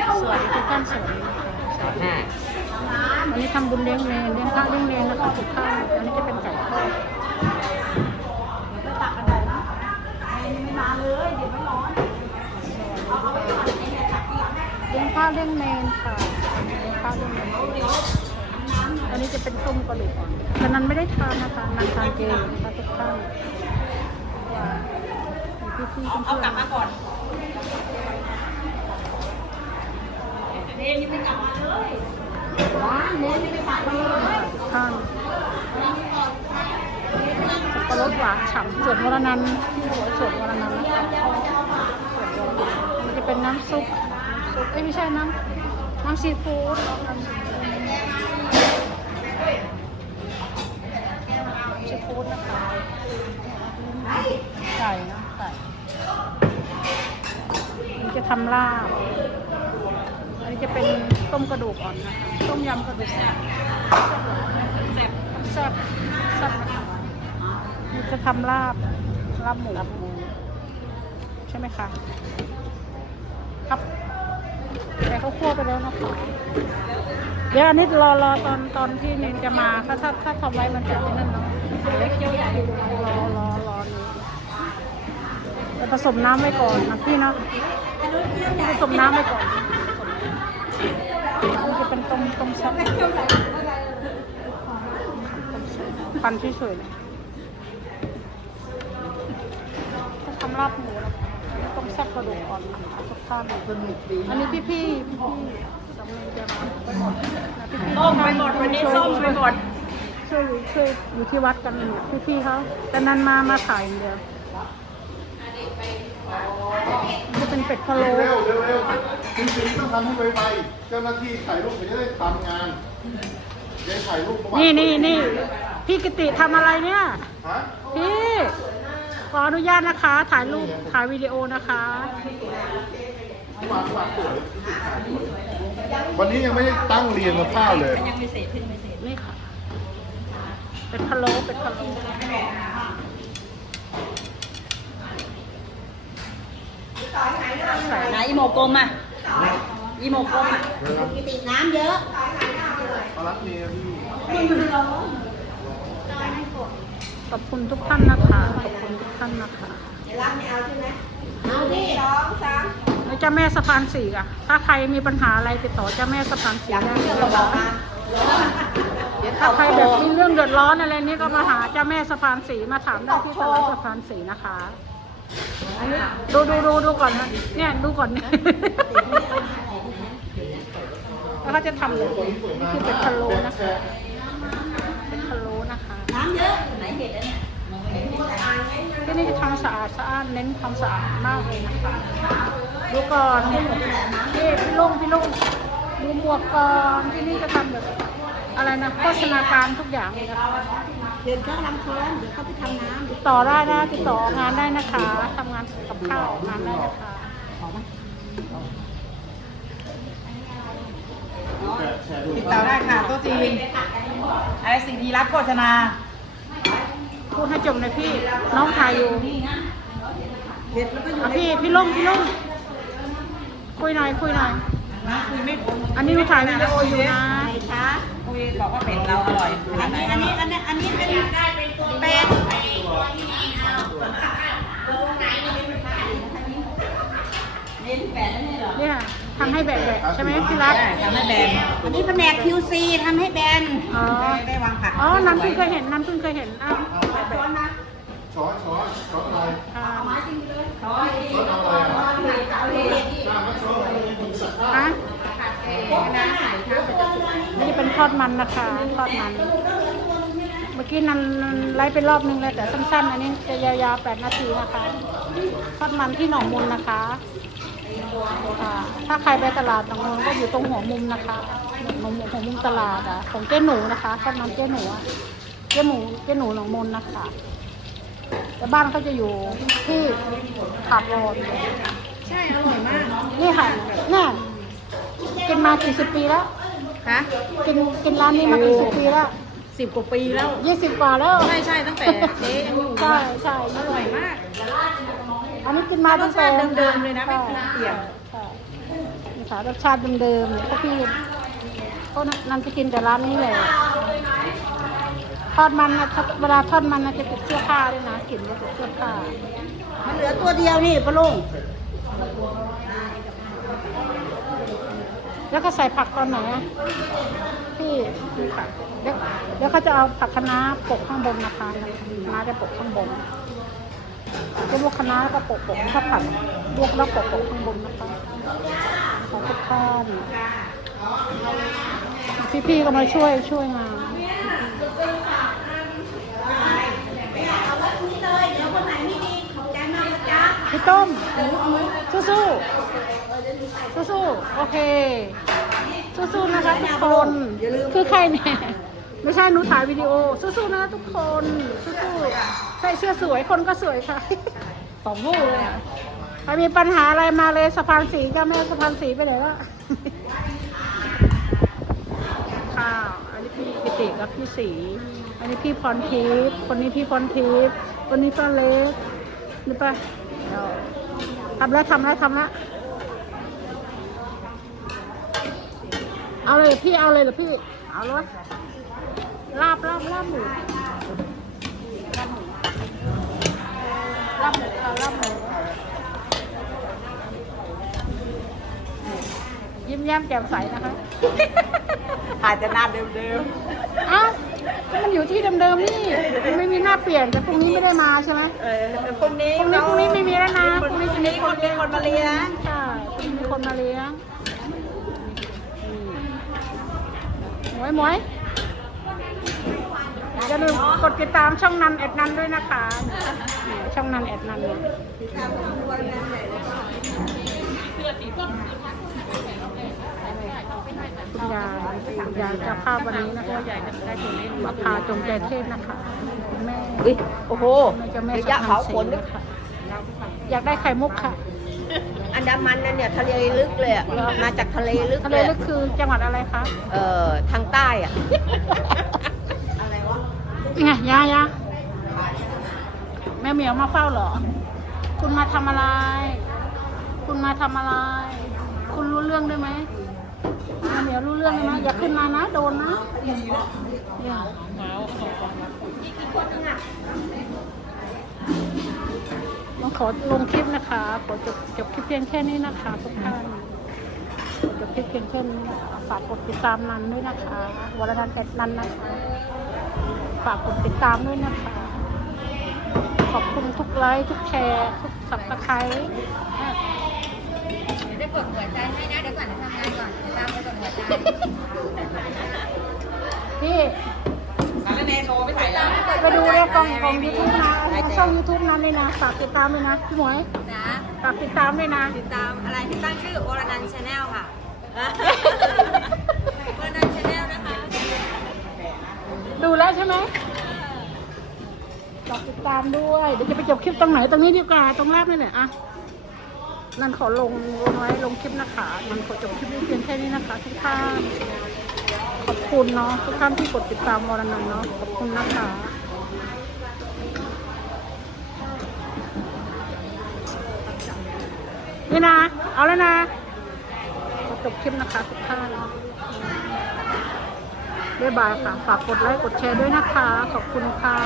สวัสดีทุกท่านสวัสดีนะคะสามห้าวันนี้ทำบุญเลี้ยงเนรเลี้ยงพระเลี้ยงเนรนะคะทุกท่านอันนี้จะเป็นไก่ทอดเลี้ยงพระเลี้ยงเนรค่ะเลี้ยงพระเลี้ยงเนอันนี้จะเป็นต้มกระดูกอ่อนแต่นันไม่ได้ทานนะคะนันทานเจนะคะทุกท่านว่าพี่ๆเอนๆเอากลับมาก่อน นยังไม่กลับมาเลยว้าเนนยังไม่กลับมาเลยท่านสับปะรดหวานฉ่ำสวนวรนันท์ที่หัวส่วนวรนันท์นะคะมันจะเป็นน้ำซุปซุปเอ้ยไม่ใช่น้ำน้ำซีฟู้ดซีฟู้ดนะคะไก่นะไก่มันจะทำลาบ นนี้จะเป็นต้มกระดูกอ่อนนะคะต้มยำกระดูกอ่อนแซ่บแซ่บนะคะนี่จะทำลาบลาบหมูใช่ไหมคะครับแต่เขาคั่วไปแล้วนะคะเดี๋ยวอันนี้รอรอตอนตอนที่เนนจะมาถ้าถ้าถ้าทำไว้มันจะเป็นนั่นเนาะเคี่ยวใหญ่รอรอรอนี้ผสมน้ำไว้ก่อนนะพี่เนาะผสมน้ำไว้ก่อน จะเป็นต้มต้มแซ่บพันที่สวยเลยถ้าทำลาบหมูนะคะต้องแซ่บกระดูกอ่อนนะคะทุกท่านอันนี้พี่พี่พี่พี่ๆสำเนียงจะมาไปหมดนะพี่ๆส้มไปหมดวันนี้ส้มไปหมดช่วยช่วยอยู่ที่วัดกันเนี่ยพี่พี่ๆเขาแต่นั้นมามาถ่ายอย่างเดียว จะเป็นเป็ดพะโล้เร็วเร็วเร็วจริงๆต้องทำให้ไวๆเจ้าหน้าที่ถ่ายรูปมันจะได้ทำงานจะได้ถ่ายรูปประวัตินี่นี่นี่พี่กิติทำอะไรเนี่ยฮะพี่ขออนุญาตนะคะ ถ่ายรูปถ่ายวิดีโอนะคะวางวางตัววันนี้ยังไม่ได้ตั้งเรียงกับข้าวเลยยังไม่เสร็จเพิ่งไม่เสร็จนี่ค่ะ เป็นพะโล้เป็นพะโล้ ไหนอีโมกลมอะอีโมกลมอะกิติน้ำเยอะเขารักเมียพี่ขอบคุณทุกท่านนะคะ ขอบคุณทุกท่านนะคะเอาดิสองสามแล้วเจ้าแม่สะพานสี่อะถ้าใครมีปัญหาอะไรติดต่อเจ้าแม่สะพานสี่ได้นะคะถ้าใครแบบมีเรื่องเดือดร้อนอะไรนี้ก็มาหาเจ้าแม่สะพานสีมาถามได้ที่ตลาดสะพานสีนะคะ ดูดูดูดูก่อนนะเนี่ยดูก่อนเนี่ยแล้วเขาจะทำเลยนี่คือเป็นพะโล้นะคะเป็นพะโล้นะคะน้ำเยอะไหนเห็ดอันเนี่ยที่นี่จะทำสะอาดสะอาดเน้นความสะอาดมากเลยนะคะดูก่อนพี่พี่ลุงพี่ลุงดูหมวกก่อนที่นี่จะทำแบบอะไรนะโฆษณาการทุกอย่างเลยนะคะ เห็ดเขากำลังเฟิร์นเดี๋ยวเขาไปทำน้ติดต่อได้นะติดต่องานได้นะคะทำงานกับข้าวงานได้นะคะำติดต่อได้ค่ะโต๊ะจีนอะไรสิ่งดีรับโฆษณาพูดให้จบเลยพี่น้องถ่ายอยู่เห็ดแล้วก็อยู่อะพี่พี่ลุงพี่ลุงคุยหน่อยคุยหน่อยนะคุยไม่พ้น อันนี้หนูถ่ายวิดีโออยู่นะคะคุยบอกว่าเป็ดเราอร่อย อันนี้อันนี้อันนี้อันนี้เป็นเป็ดเน้นแปดแล้วนี่เหรอเนี่ยทำให้แบบแบบใช่ไหมพี่รักทำให้แบนอันนี้แผนก QC ทำให้แบนอ๋อได้วางผักอ๋อน้ำพิ่งเคยเห็นน้ำพิ่งเคยเห็นอ้าวแบบแบบ ช้อนช้อนช้อนอะไรอ่าช้อนอะไรอะน้ำมันช้อนอะไรผมสักข้าวอะนี่เป็นทอดมันนะคะทอดมัน เมื่อกี้นันนันไล่ไปรอบนึงแล้วแต่สั้นๆ อันนี้จะยาวๆแปดนาทีนะคะ ทอดมันที่หนองมูลนะคะถ้าใครไปตลาดหนองมูลก็อยู่ตรงหัวมุมนะคะหัวมุมหัวมุมตลาดอะของเจ๊หนูนะคะทอดมันเจ๊หนูเจ๊หนูเจ๊หนูหนองมูลนะคะ แต่บ้านเขาจะอยู่ที่ขาดโรนใช่ อร่อยมาก นี่ค่ะเนี่ยกินมากี่สิบปีแล้วคะกินกินร้านนี้มากี่สิบปีแล้วสิบกว่าปีแล้วยี่สิบกว่าแล้วใช่ใช่ตั้งแต่เจ๊ยังอยู่ใช่ใช่อร่อยมากอันนี้กินมาตั้งแต่รสชาติเดิมๆเลยนะไม่เปลี่ยนใช่ค่ะรสชาติเดิมๆเพราะพี่ก็นันจะกินแต่ร้านนี้แหละท อดมันนะถ้าเวลาทอดมันนะจะติดเสื้อผ้าด้วยนะกลิ่นจะติดเสื้อผ้ามันเหลือตัวเดียวนี่ปะลุงแล้วก็ใส่ผักตอนไหนอะพี่พี่ผักเดี๋ยวเดี๋ยวเขาจะเอาผักคะน้าปกข้างบนนะคะคะน้าจะปกข้างบนจะลวกคะน้าแล้วก็ปกปกข้าวผัดลวกแล้วปกปกข้างบนนะคะขอบคุณท่านพี่ๆก็มาช่วยช่วยงาน พี่ ต้ม สู้สู้สู้สู้ๆโอเคสู้สู้ๆนะคะทุกคน คือใครเนี่ยไม่ใช่หนูถ่ายวิดีโอ สู้ๆนะทุกคน สู้ๆใส่เสื้อสวยคนก็สวยค่ะสองลูกเลยอะใครมีปัญหาอะไรมาเลยสะพานสีก็แม่สะพานสีไปไหนละข้าวอันนี้พี่กิติกับพี่สี อันนี้พี่พรทิพย์คนนี้พี่พรทิพย์คนนี้ก็เล็กนี่ปะเดี๋ยว ทำแล้วทำแล้วทำแล้วเอาเลยพี่เอาเลยเหรอพี่ เอาเลยลาบลาบลาบหมูลาบหมูลาบหมูค่ะลาบหมูยิ้มแย้มแจ่มใสนะคะ อาจจะหน้าเดิมเอ้า มันอยู่ที่เดิมๆนี่มันไม่มีหน้าเปลี่ยนแต่พรุ่งนี้ไม่ได้มาใช่ไหมๆเออแต่พรุ่งนี้พรุ่งนี้พรุ่งนี้ไม่มีแล้วนะพรุ่งนี้จะมีคนมีคนมาเลี้ยงใช่มีคนมาเลี้ยงหมวยหมวยอย่าลืมกดติดตามช่องนันแอดนันด้วยนะคะ ช่องนันแอดนันเนี่ย คุณยายคุณยายเจะภาพวันนี้นะคะมาพาจงใจเทศนะคะคุณแม่อุ้ยโอ้โหแม่เจะแม่ระสะยะพาเผานขสีนนะคะอยากได้ไข่มุกค่ะ อันดามันนั่นเนี่ยทะเลลึกเลยอะมาจากทะเลลึกทะเลเลยลึอะกคือจังหวัดอะไรคะเอ่อทางใต้อะอะไรวะยังไงยายาแม่เหมียวมาเฝ้าเหรอ คุณมาทำอะไร คุณมาทำอะไร คุณรู้เรื่องได้ไหมเหมียวรู้เรื่องได้ไหมอย่าขึ้นมานะ โดนนะอย่าต้องขอลงคลิปนะคะขอจบจบคลิปเพียงแค่นี้นะคะทุกท่านจบคลิปเพียงแค่นี้นะคะฝากกดติดตามนันด้วยนะคะวรนันท์แอดนันนะคะฝากกดติดตามด้วยนะคะ ขอบคุณทุกไลค์ทุกแชร์ ทุกสับตะไคร้ ดี๋ยวจะกดหัวใจให้นะเดี๋ยวก่อนจะทำงานก่อนตามไปกดหัวใจพี่สารแนโชว์ไปถ่ายแล้วไปดูเรื่องกล่องกล่องยูทูบนะช่องยูทูบนั้นเลยนะฝากติดตามด้วยนะพี่หมวยนะฝากติดตามด้วยนะ ติดตามอะไรที่ตั้งชื่อโอรนันชาแนลค่ะโอรนันชาแนลนะคะ ดูแล้วใช่ไหมฝากติดตามด้วย เดี๋ยวจะไปจบคลิปตรงไหนตรงนี้ดีกว่าตรงแรกนี่แหละอะ นันขอลงลงไว้ลงคลิปนะคะนันขอจบคลิปนี้เพียงแค่นี้นะคะ ทุกท่านขอบคุณเนาะทุกท่านที่กดติดตามวรนันเนาะขอบคุณนะคะนี่นะ เอาแล้วนะขอจบคลิปนะคะทุกท่านบ๊ายบายค่ะ ฝากกดไลค์กดแชร์ด้วยนะคะ ขอบคุณค่ะ